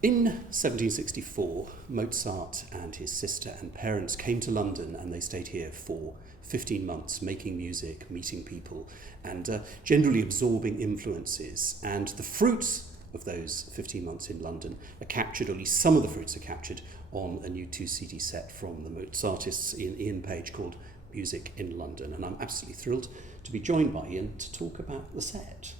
In 1764, Mozart and his sister and parents came to London, and they stayed here for 15 months, making music, meeting people, and generally absorbing influences. And the fruits of those 15 months in London are captured, or at least some of the fruits are captured, on a new 2 CD set from the Mozartists in Ian Page called Music in London. And I'm absolutely thrilled to be joined by Ian to talk about the set.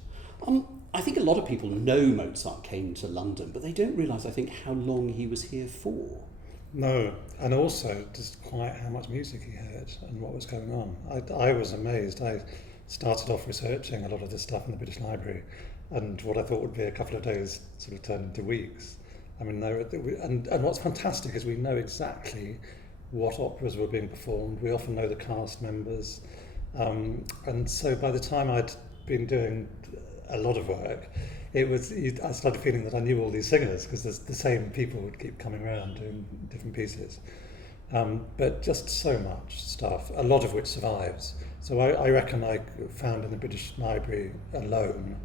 I think a lot of people know Mozart came to London, but they don't realise, I think, how long he was here for. No, and also just quite how much music he heard and what was going on. I was amazed. I started off researching a lot of this stuff in the British Library, and what I thought would be a couple of days sort of turned into weeks. I mean, and what's fantastic is we know exactly what operas were being performed. We often know the cast members, and so by the time I'd been doing a lot of work, I started feeling that I knew all these singers because the same people would keep coming around doing different pieces. But just so much stuff, a lot of which survives. So I reckon I found in the British Library alone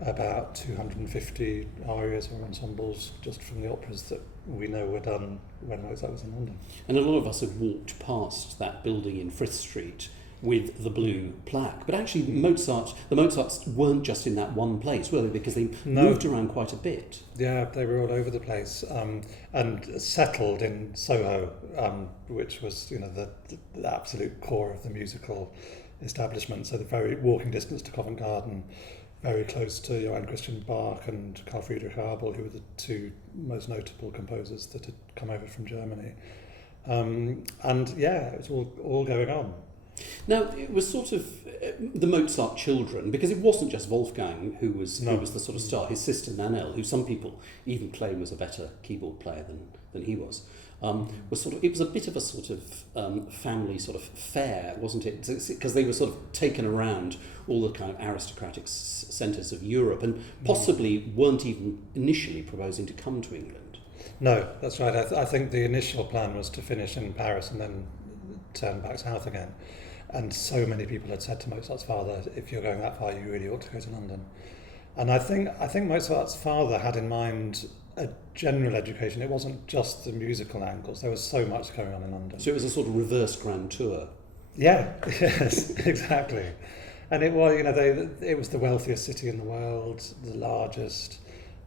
about 250 arias or ensembles just from the operas that we know were done when Mozart was in London. And a lot of us have walked past that building in Frith Street with the blue plaque. But actually the Mozarts weren't just in that one place, were they? Because they moved around quite a bit. Yeah, they were all over the place, and settled in Soho, which was the absolute core of the musical establishment. So the very walking distance to Covent Garden, very close to Johann Christian Bach and Carl Friedrich Abel, who were the two most notable composers that had come over from Germany. And yeah, it was all going on. Now, it was sort of the Mozart children, because it wasn't just Wolfgang who was the sort of star. His sister Nanel, who some people even claim was a better keyboard player than he was it was a bit of a sort of family sort of fair, wasn't it? Because they were sort of taken around all the kind of aristocratic centres of Europe and possibly weren't even initially proposing to come to England. No, that's right. I think the initial plan was to finish in Paris and then turn back south again. And so many people had said to Mozart's father, if you're going that far, you really ought to go to London. And I think Mozart's father had in mind a general education. It wasn't just the musical angles. There was so much going on in London. So it was a sort of reverse grand tour. Yeah, yes, exactly. And it was, it was the wealthiest city in the world, the largest.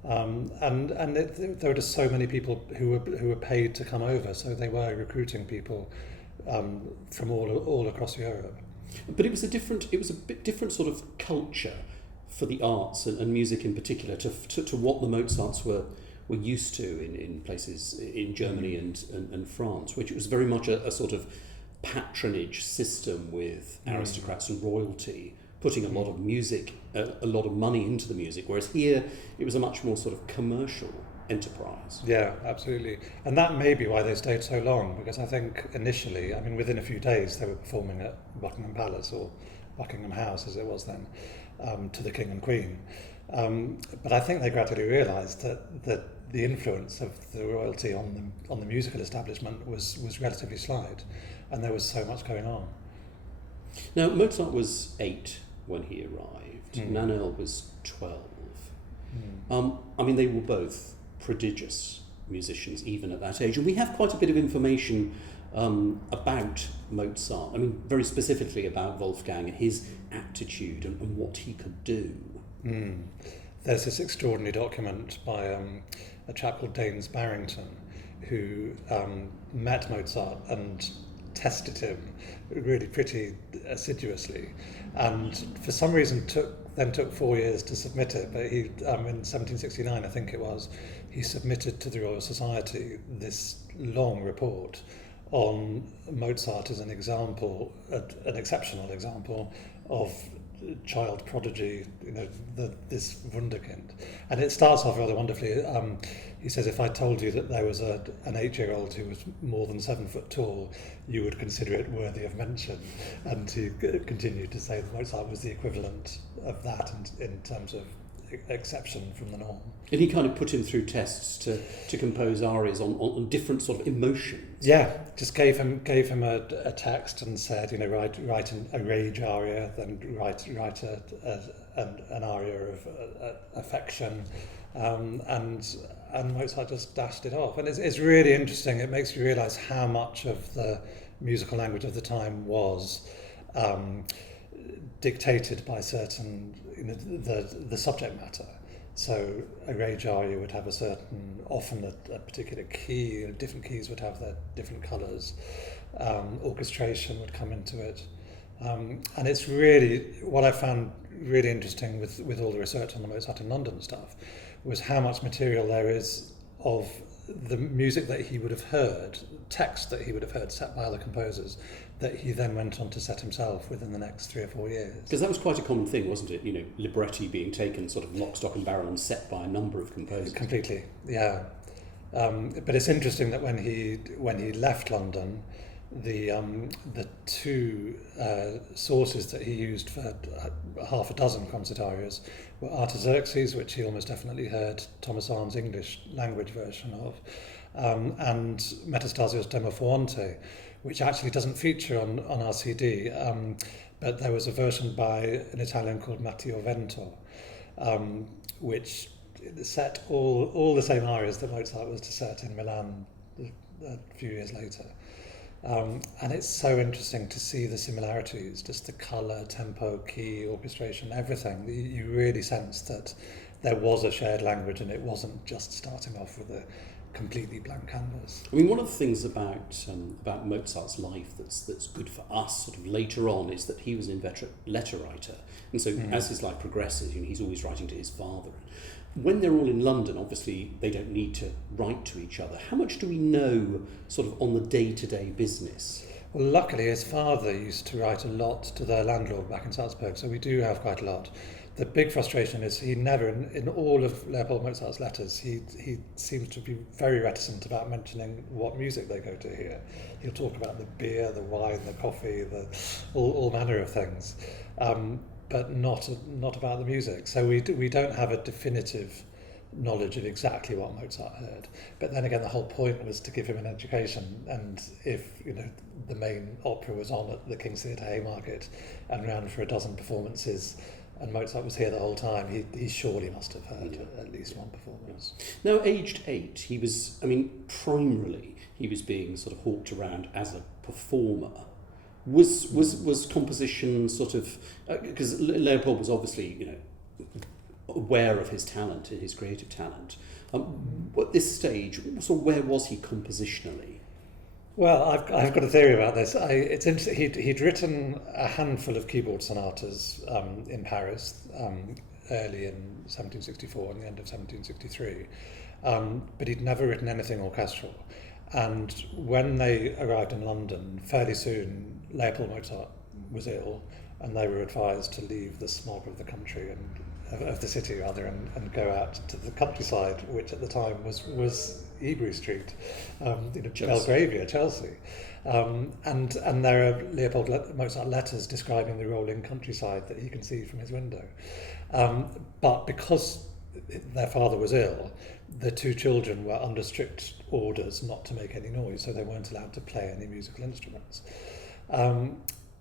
There were just so many people who were paid to come over. So they were recruiting people from all across Europe. But it was a bit different sort of culture for the arts and music in particular to what the Mozarts were used to in places in Germany and France, which was very much a sort of patronage system with aristocrats and royalty putting a lot of music, a lot of money into the music, whereas here it was a much more sort of commercial enterprise. Yeah, absolutely. And that may be why they stayed so long, because I think initially, within a few days, they were performing at Buckingham Palace, or Buckingham House as it was then, to the King and Queen. But I think they gradually realised that the influence of the royalty on the musical establishment was relatively slight, and there was so much going on. Now, Mozart was 8 when he arrived. Nanel was 12. They were both prodigious musicians even at that age, and we have quite a bit of information about Mozart. Very specifically about Wolfgang and his aptitude and what he could do. There's this extraordinary document by a chap called Daines Barrington, who met Mozart and tested him really pretty assiduously, and for some reason took 4 years to submit it. But he, in 1769, I think it was, he submitted to the Royal Society this long report on Mozart as an example, an exceptional example of child prodigy, this wunderkind. And it starts off rather wonderfully. He says, if I told you that there was an 8-year-old who was more than 7 foot tall, you would consider it worthy of mention. And he continued to say that Mozart was the equivalent of that in terms of exception from the norm. And he kind of put him through tests to compose arias on different sort of emotions. Yeah, just gave him a text and said, write a rage aria, then write an aria of affection, And Mozart just dashed it off. And it's really interesting. It makes you realise how much of the musical language of the time was dictated by certain, the subject matter. So a rage aria would have often a particular key. Different keys would have their different colours. Orchestration would come into it. And it's really, what I found really interesting with all the research on the Mozart in London stuff was how much material there is of the music that he would have heard, text that he would have heard set by other composers, that he then went on to set himself within the next 3 or 4 years. Because that was quite a common thing, wasn't it? Libretti being taken sort of lock, stock and barrel and set by a number of composers. Completely, yeah. But it's interesting that when he left London, the two sources that he used for half a dozen concert arias were Artaxerxes, which he almost definitely heard Thomas Arndt's English language version of, and Metastasio's Demofoonte, which actually doesn't feature on our CD, but there was a version by an Italian called Matteo Vento, which set all the same arias that Mozart was to set in Milan a few years later. And it's so interesting to see the similarities, just the colour, tempo, key, orchestration, everything. You really sense that there was a shared language and it wasn't just starting off with a completely blank canvas. I mean, one of the things about Mozart's life that's good for us sort of later on is that he was an inveterate letter writer. And so as his life progresses, he's always writing to his father. When they're all in London, obviously they don't need to write to each other. How much do we know sort of on the day-to-day business? Well, luckily his father used to write a lot to their landlord back in Salzburg, so we do have quite a lot. The big frustration is he never, in all of Leopold Mozart's letters, he seems to be very reticent about mentioning what music they go to hear. He'll talk about the beer, the wine, the coffee, all manner of things. But not about the music. So we don't have a definitive knowledge of exactly what Mozart heard. But then again, the whole point was to give him an education. And if the main opera was on at the King's Theatre Haymarket and ran for a dozen performances, and Mozart was here the whole time, he surely must have heard at least one performance. Now, aged 8, he was, primarily he was being sort of hawked around as a performer. Was composition sort of, because Leopold was obviously aware of his talent, his creative talent. At this stage, so where was he compositionally? Well, I've got a theory about this. It's interesting. He'd written a handful of keyboard sonatas in Paris early in 1764 and the end of 1763, but he'd never written anything orchestral. And when they arrived in London, fairly soon, Leopold Mozart was ill, and they were advised to leave the smog of the country of the city rather, and go out to the countryside, which at the time was Hebrew Street, Belgravia, Chelsea, and there are Leopold Mozart letters describing the rolling countryside that he can see from his window. But because their father was ill, the two children were under strict orders not to make any noise, so they weren't allowed to play any musical instruments.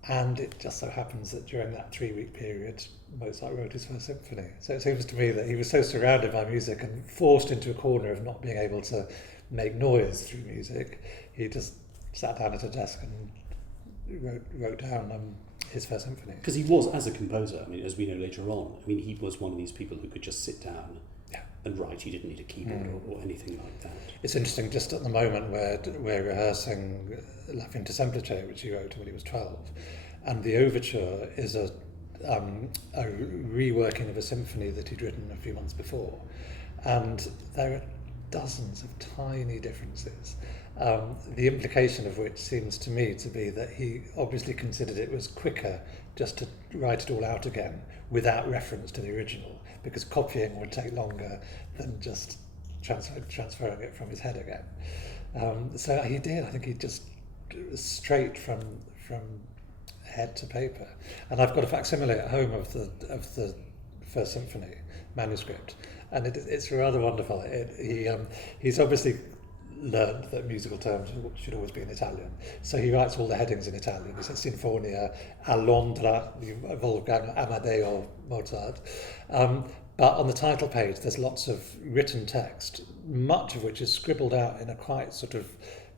And it just so happens that during that 3-week period, Mozart wrote his first symphony. So it seems to me that he was so surrounded by music and forced into a corner of not being able to make noise through music, he just sat down at a desk and wrote down his first symphony. Because he was, as a composer, as we know later on, he was one of these people who could just sit down and write. He didn't need a keyboard or anything like that. It's interesting, just at the moment we're rehearsing La Fin Semplice, which he wrote when he was 12, and the overture is a reworking of a symphony that he'd written a few months before, and there are dozens of tiny differences, the implication of which seems to me to be that he obviously considered it was quicker just to write it all out again without reference to the original, because copying would take longer than just transferring it from his head again. So he did. I think he just straight from head to paper. And I've got a facsimile at home of the First Symphony manuscript, and it's rather wonderful. He's obviously learned that musical terms should always be in Italian, so he writes all the headings in Italian. He says Sinfonia, Alondra, Wolfgang Amadeo Mozart, But on the title page, there's lots of written text, much of which is scribbled out in a quite sort of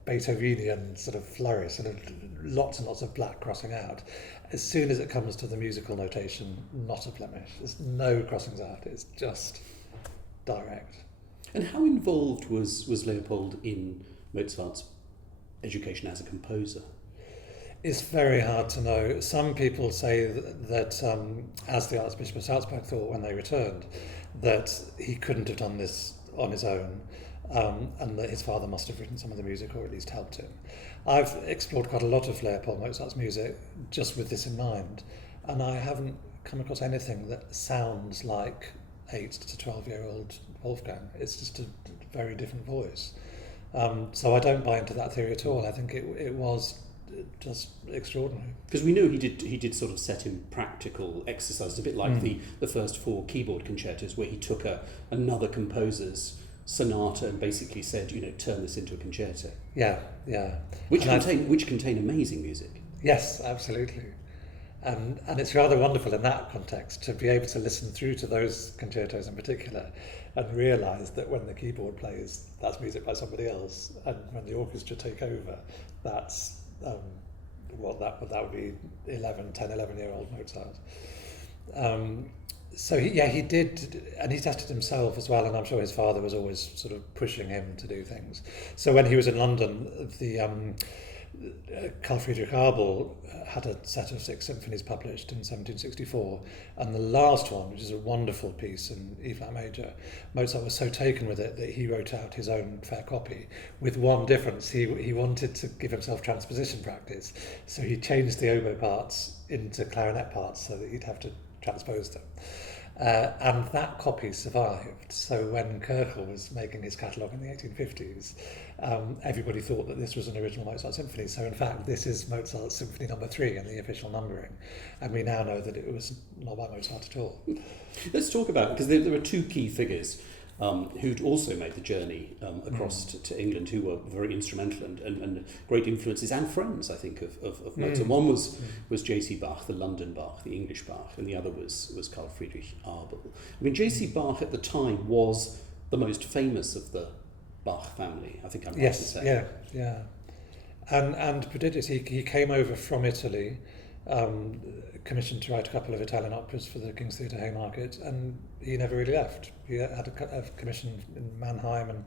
Beethovenian sort of flourish, sort of lots and lots of black crossing out. As soon as it comes to the musical notation, not a blemish. There's no crossings out. It's just direct. And how involved was Leopold in Mozart's education as a composer? It's very hard to know. Some people say that as the Archbishop of Salzburg thought when they returned, that he couldn't have done this on his own, and that his father must have written some of the music or at least helped him. I've explored quite a lot of Leopold Mozart's music just with this in mind, and I haven't come across anything that sounds like 8 to 12-year-old Wolfgang. It's just a very different voice. So I don't buy into that theory at all. I think it was just extraordinary. Because we know he did sort of set him practical exercises, a bit like the first 4 keyboard concertos, where he took another composer's sonata and basically said, turn this into a concerto. Yeah. Which contain amazing music. Yes, absolutely. And it's rather wonderful in that context to be able to listen through to those concertos in particular and realise that when the keyboard plays, that's music by somebody else, and when the orchestra take over, that's that would be 11-year-old Mozart. So he did, and he tested himself as well, and I'm sure his father was always sort of pushing him to do things. So when he was in London, the Carl Friedrich Abel had a set of 6 symphonies published in 1764, and the last one, which is a wonderful piece in E-flat major, Mozart was so taken with it that he wrote out his own fair copy, with one difference. He wanted to give himself transposition practice, so he changed the oboe parts into clarinet parts so that he'd have to transpose them. And that copy survived. So when Köchel was making his catalogue in the 1850s, everybody thought that this was an original Mozart symphony. So in fact, this is Mozart's Symphony No. 3 in the official numbering. And we now know that it was not by Mozart at all. Let's talk about it, because there are 2 key figures who'd also made the journey across to England, who were very instrumental and great influences and friends, I think, of Mozart. One was J.C. Bach, the London Bach, the English Bach, and the other was Carl Friedrich Abel. I mean, J.C. Bach at the time was the most famous of the Bach family, I think I'm right to say. Yeah. And prodigious, he came over from Italy, commissioned to write a couple of Italian operas for the King's Theatre Haymarket, and he never really left. He had a commission in Mannheim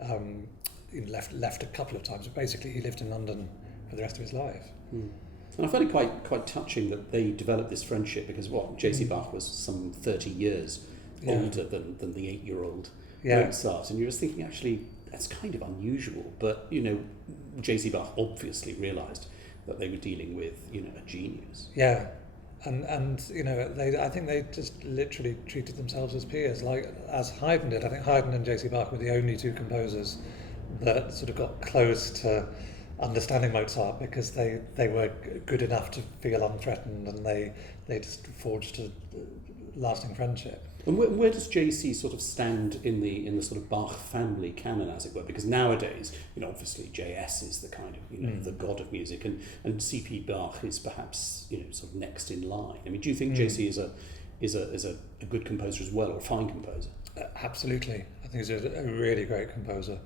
and he left a couple of times, but basically he lived in London for the rest of his life. And I find it quite touching that they developed this friendship, because J.C. Bach was some 30 years older than the 8-year-old Mozart, and you're just thinking, actually, that's kind of unusual, but J.C. Bach obviously realised that they were dealing with a genius. Yeah. And I think they just literally treated themselves as peers, like as Haydn did. I think Haydn and J.C. Bach were the only 2 composers that sort of got close to understanding Mozart, because they were good enough to feel unthreatened, and they just forged a lasting friendship. And where does J.C. sort of stand in the sort of Bach family canon, as it were? Because nowadays, obviously J.S. is the kind of the god of music, and C.P. Bach is perhaps sort of next in line. I mean, do you think J.C. is a good composer as well, or a fine composer? Absolutely, I think he's a really great composer.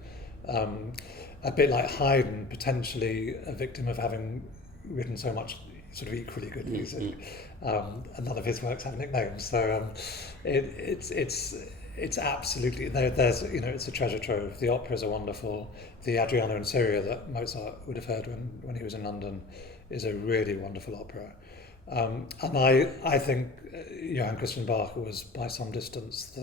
A bit like Haydn, potentially a victim of having written so much sort of equally good music. And none of his works have nicknames, so it's absolutely there's it's a treasure trove. The operas are wonderful. The Adriano and Syria that Mozart would have heard when he was in London is a really wonderful opera. And I think Johann Christian Bach was by some distance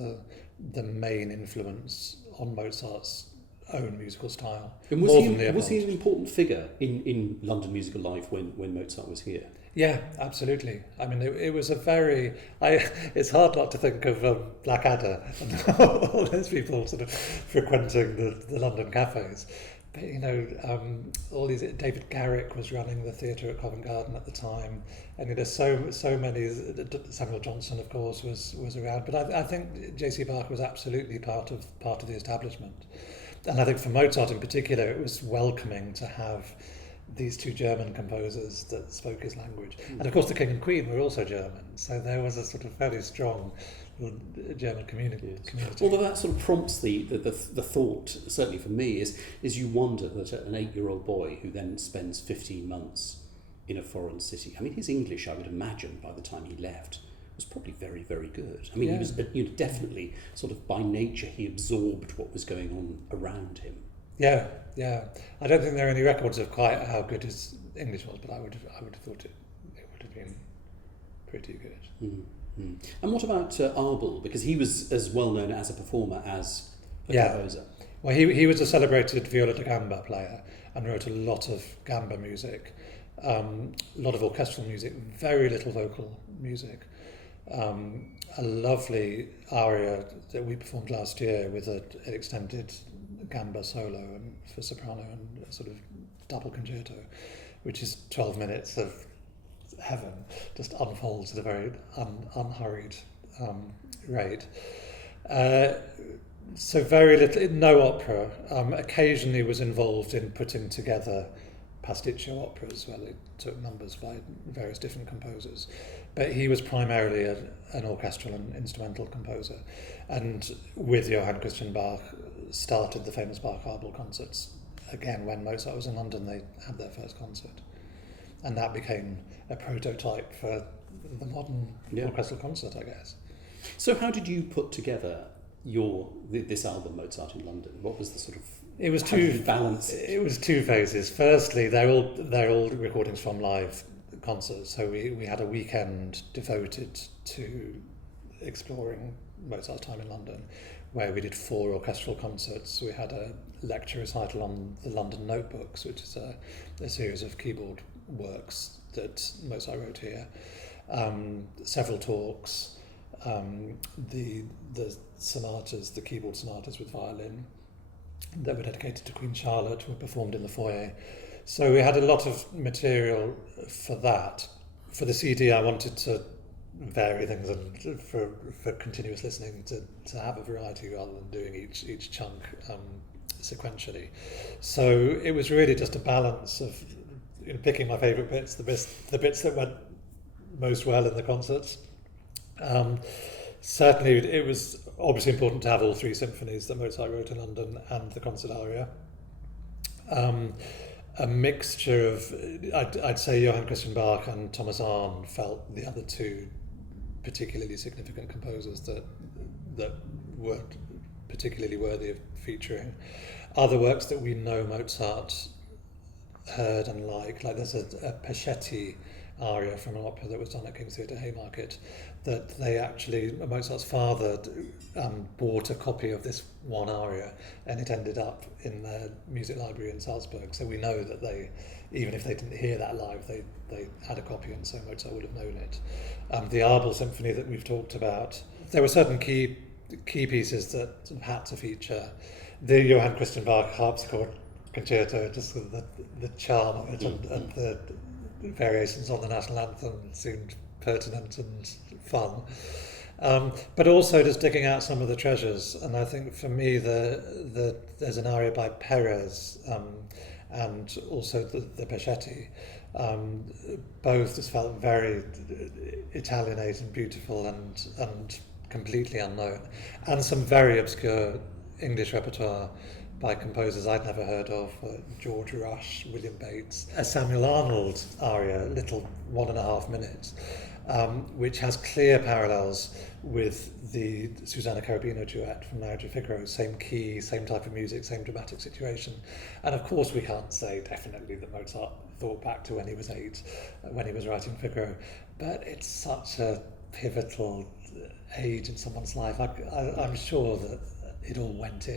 the main influence on Mozart's own musical style. And was he an important figure in London musical life when Mozart was here? Yeah, absolutely. I mean, it was a very... it's hard not to think of Blackadder and all those people sort of frequenting the London cafes. But, all these... David Garrick was running the theatre at Covent Garden at the time. And there's so many... Samuel Johnson, of course, was around. But I think J.C. Bach was absolutely part of the establishment. And I think for Mozart in particular, it was welcoming to have these 2 German composers that spoke his language. And of course the King and Queen were also German, so there was a sort of fairly strong German community. Although that sort of prompts the thought, certainly for me, is you wonder that an 8-year-old boy who then spends 15 months in a foreign city, I mean, his English, I would imagine, by the time he left, was probably very, very good. I mean, he was definitely sort of by nature, he absorbed what was going on around him. Yeah. I don't think there are any records of quite how good his English was, but I would have thought it would have been pretty good. Mm-hmm. And what about Abel? Because he was as well known as a performer as a composer. Well, he was a celebrated viola da gamba player and wrote a lot of gamba music, a lot of orchestral music, very little vocal music. A lovely aria that we performed last year with an extended gamba solo and for soprano and a sort of double concerto, which is 12 minutes of heaven, just unfolds at a very unhurried rate. So very little, no opera. Occasionally was involved in putting together pasticcio operas where they took numbers by various different composers. But he was primarily an orchestral and instrumental composer. And with Johann Christian Bach, started the famous Bach-Abel concerts. Again, when Mozart was in London, they had their first concert. And that became a prototype for the modern orchestral concert, I guess. So how did you put together this album, Mozart in London? What was the sort of... It was how did you balance it? It was two phases. Firstly, they're all recordings from live concerts. So we had a weekend devoted to exploring Mozart's time in London, where we did 4 orchestral concerts. We had a lecture recital on the London Notebooks, which is a series of keyboard works that Mozart wrote here. Several talks, the sonatas, the keyboard sonatas with violin that were dedicated to Queen Charlotte were performed in the foyer. So we had a lot of material for that. For the CD, I wanted to vary things and for continuous listening to have a variety rather than doing each chunk sequentially. So it was really just a balance of picking my favourite bits, the bits that went most well in the concerts. Certainly it was obviously important to have all 3 symphonies that Mozart wrote in London and the concert aria. A mixture of, I'd say Johann Christian Bach and Thomas Arne felt the other 2 particularly significant composers that were particularly worthy of featuring. Other works that we know Mozart heard and like there's a Peschetti aria from an opera that was done at King's Theatre Haymarket that they actually, Mozart's father bought a copy of this one aria and it ended up in their music library in Salzburg. So we know that they, even if they didn't hear that live, they had a copy and so Mozart would have known it. The Abel Symphony that we've talked about, there were certain key pieces that had to feature. The Johann Christian Bach harpsichord concerto, just the charm of it and the variations on the national anthem seemed pertinent and fun. But also just digging out some of the treasures. And I think for me, there's an aria by Perez and also the Peschetti. Both just felt very Italianate and beautiful and completely unknown. And some very obscure English repertoire by composers I'd never heard of, George Rush, William Bates. A Samuel Arnold aria, little 1.5 minutes, which has clear parallels with the Susanna Cherubino duet from Marriage of Figaro, same key, same type of music, same dramatic situation. And of course we can't say definitely that Mozart thought back to when he was 8, when he was writing Figaro, but it's such a pivotal age in someone's life. I'm sure that it all went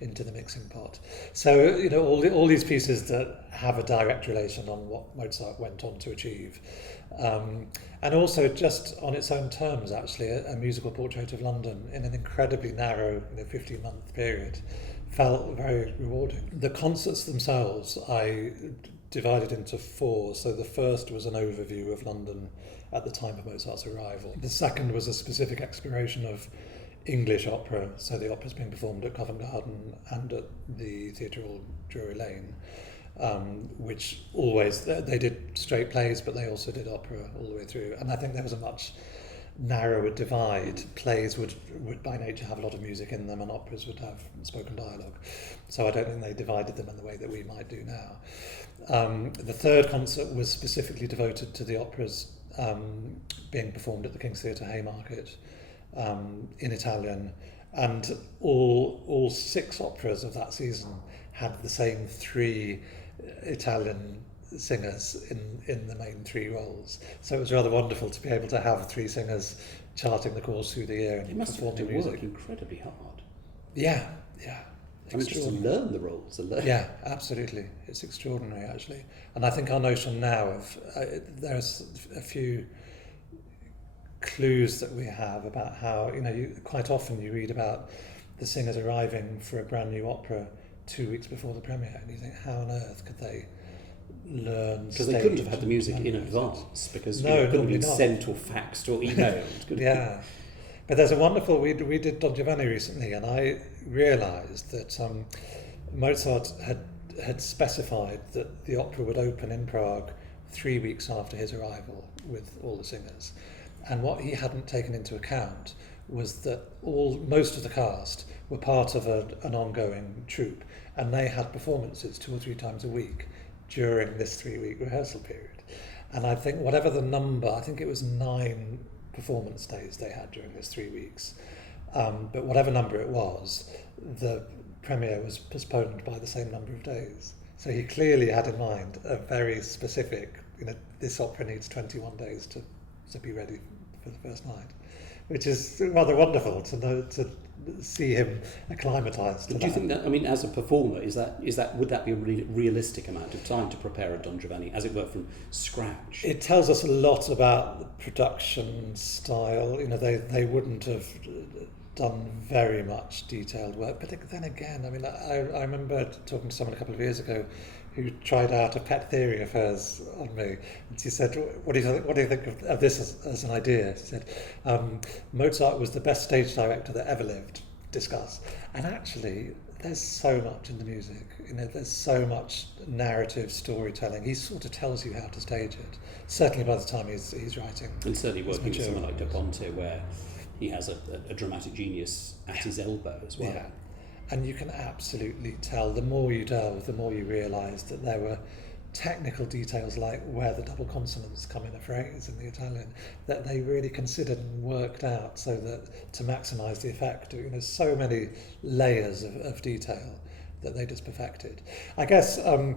into the mixing pot. So, all these pieces that have a direct relation on what Mozart went on to achieve. And also just on its own terms, actually, a musical portrait of London in an incredibly narrow 15-month period felt very rewarding. The concerts themselves, I divided into 4. So the first was an overview of London at the time of Mozart's arrival. The second was a specific exploration of English opera, so the opera's being performed at Covent Garden and at the Theatre Hall Drury Lane, which always, they did straight plays, but they also did opera all the way through. And I think there was a much narrow a divide. Plays would by nature have a lot of music in them, and operas would have spoken dialogue. So I don't think they divided them in the way that we might do now. The third concert was specifically devoted to the operas being performed at the King's Theatre Haymarket in Italian, and all 6 operas of that season had the same 3 Italian singers in the main 3 roles. So it was rather wonderful to be able to have 3 singers charting the course through the year and It must have performing to music. work incredibly hard. Yeah. I mean, just to learn the roles. Yeah, absolutely. It's extraordinary, actually. And I think our notion now of there's a few clues that we have about how, quite often you read about the singers arriving for a brand new opera 2 weeks before the premiere, and you think, how on earth could they learn? Because they couldn't have had the music in advance, because no, it could have been not. sent or faxed or emailed. Yeah. But there's a wonderful, we did Don Giovanni recently, and I realised that Mozart had specified that the opera would open in Prague 3 weeks after his arrival with all the singers. And what he hadn't taken into account was that most of the cast were part of an ongoing troupe, and they had performances 2 or 3 times a week during this 3-week rehearsal period. And I think whatever the number, I think it was 9 performance days they had during this 3 weeks. But whatever number it was, the premiere was postponed by the same number of days. So he clearly had in mind a very specific, this opera needs 21 days to be ready for the first night, which is rather wonderful to see him acclimatised to that. Do you think that, as a performer, would that be a really realistic amount of time to prepare a Don Giovanni, as it were, from scratch? It tells us a lot about the production style. They wouldn't have done very much detailed work, but then again, I remember talking to someone a couple of years ago who tried out a pet theory of hers on me, and she said, "What do you think of this as an idea?" She said, "Mozart was the best stage director that ever lived. Discuss." And actually, there's so much in the music. There's so much narrative storytelling. He sort of tells you how to stage it. Certainly by the time he's writing. And certainly working with someone like Da Ponte, where he has a dramatic genius at his elbow as well. Yeah. And you can absolutely tell, the more you delve, the more you realise that there were technical details like where the double consonants come in a phrase in the Italian that they really considered and worked out so that to maximise the effect. So many layers of detail that they just perfected. I guess to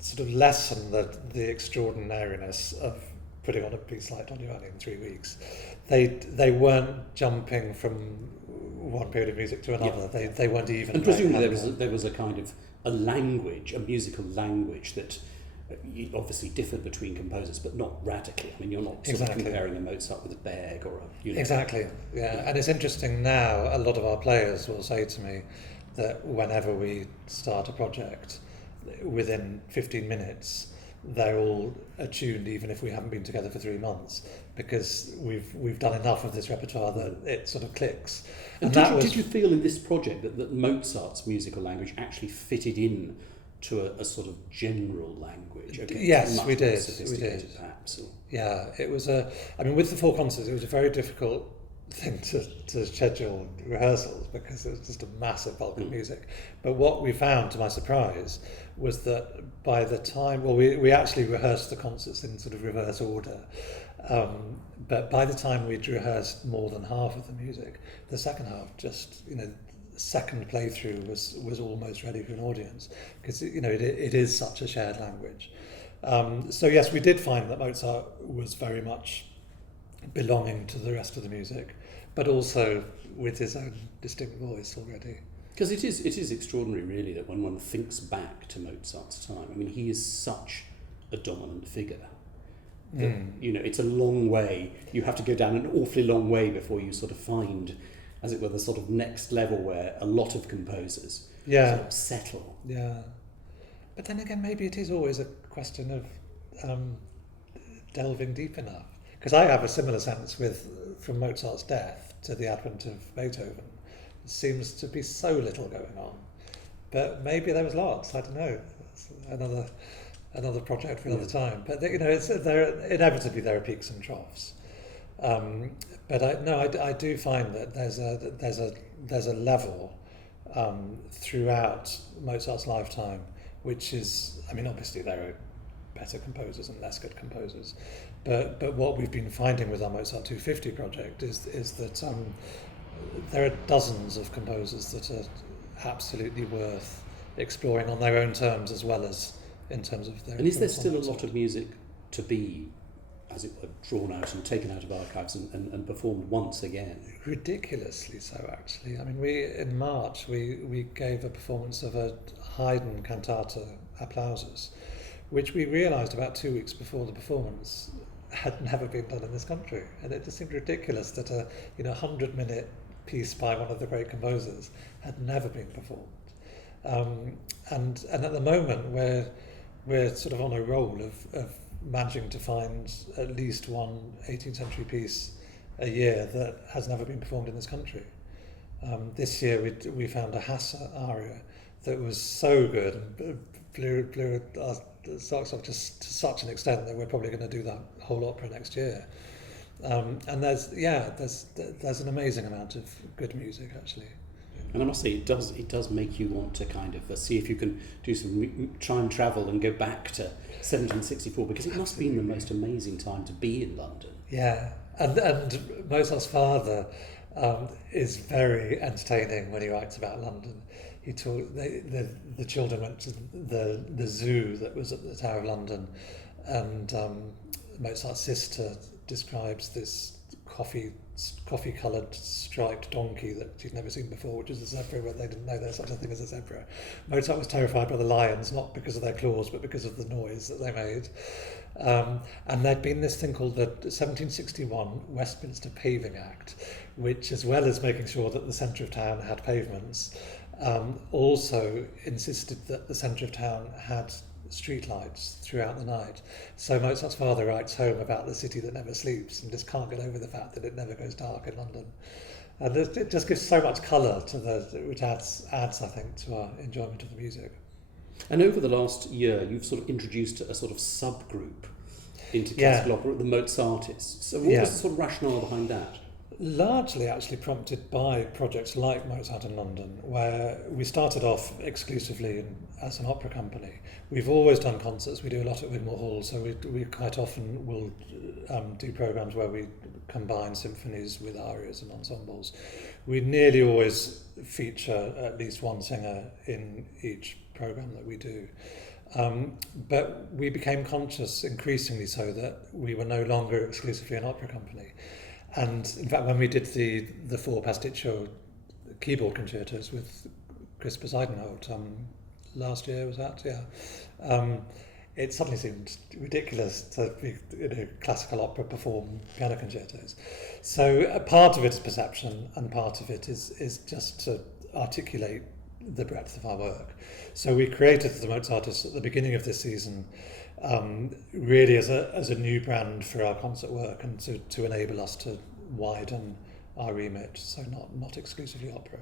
sort of lessen the extraordinariness of putting on a piece like Don Giovanni in 3 weeks, they weren't jumping from one period of music to another. Yeah. They weren't even. And presumably there was a kind of a musical language that obviously differed between composers, but not radically. You're not sort of comparing a Mozart with a Berg or a. Exactly. Yeah, and it's interesting now. A lot of our players will say to me that whenever we start a project, within 15 minutes. They're all attuned, even if we haven't been together for 3 months, because we've done enough of this repertoire that it sort of clicks. And did you feel in this project that Mozart's musical language actually fitted in to a sort of general language? Okay, yes, we did. Perhaps. Yeah, it was with the 4 concerts, it was a very difficult thing to schedule rehearsals because it was just a massive bulk of music. But what we found, to my surprise, was that by the time, we actually rehearsed the concerts in sort of reverse order, but by the time we'd rehearsed more than half of the music, the second half just, second playthrough was almost ready for an audience because, it is such a shared language. So yes, we did find that Mozart was very much belonging to the rest of the music, but also with his own distinct voice already. Because it is extraordinary, really, that when one thinks back to Mozart's time, he is such a dominant figure. That, it's a long way. You have to go down an awfully long way before you sort of find, as it were, the sort of next level where a lot of composers sort of settle. Yeah. But then again, maybe it is always a question of delving deep enough. Because I have a similar sense from Mozart's death to the advent of Beethoven. There seems to be so little going on. But maybe there was lots, I don't know. It's another project for another time. But there are peaks and troughs. But I do find that there's a level throughout Mozart's lifetime, which is, I mean, obviously there are better composers and less good composers, but what we've been finding with our Mozart 250 project is that there are dozens of composers that are absolutely worth exploring on their own terms as well as in terms of their. And is there still a lot of music to be, as it were, drawn out and taken out of archives and performed once again? Ridiculously so, actually. I mean, in March we gave a performance of a Haydn cantata Applauses, which we realised about 2 weeks before the performance had never been done in this country, and it just seemed ridiculous that a 100-minute piece by one of the great composers had never been performed. And at the moment we're sort of on a roll of managing to find at least one 18th century piece a year that has never been performed in this country. This year we found a Hasse aria that was so good and blew our socks off just to such an extent that we're probably going to do that whole opera next year. And there's an amazing amount of good music, actually. And I must say, it does make you want to kind of see if you can do some time travel and go back to 1764, because it must have been the most amazing time to be in London. Yeah, and Mozart's father is very entertaining when he writes about London. He told the children went to the zoo that was at the Tower of London, and Mozart's sister describes this coffee-coloured striped donkey that she'd never seen before, which is a zebra, but they didn't know there's such a thing as a zebra. Mozart was terrified by the lions, not because of their claws, but because of the noise that they made. And there'd been this thing called the 1761 Westminster Paving Act, which, as well as making sure that the centre of town had pavements, also insisted that the centre of town had streetlights throughout the night. So Mozart's father writes home about the city that never sleeps and just can't get over the fact that it never goes dark in London. And it just gives so much colour to which adds, I think, to our enjoyment of the music. And over the last year, you've sort of introduced a sort of subgroup into classical opera, the Mozartists. So what was the sort of rationale behind that? Largely actually prompted by projects like Mozart in London, where we started off exclusively as an opera company. We've always done concerts. We do a lot at Wigmore Hall, so we quite often will do programmes where we combine symphonies with arias and ensembles. We nearly always feature at least one singer in each programme that we do. But we became conscious, increasingly so, that we were no longer exclusively an opera company. And in fact, when we did the 4 pasticcio keyboard concertos with Chris Poseidonholt last year, was that? Yeah. It suddenly seemed ridiculous to be classical opera perform piano concertos. So a part of it is perception, and part of it is just to articulate the breadth of our work. So we created the Mozartists at the beginning of this season, really as a new brand for our concert work, and to enable us to widen our remit, so not exclusively opera.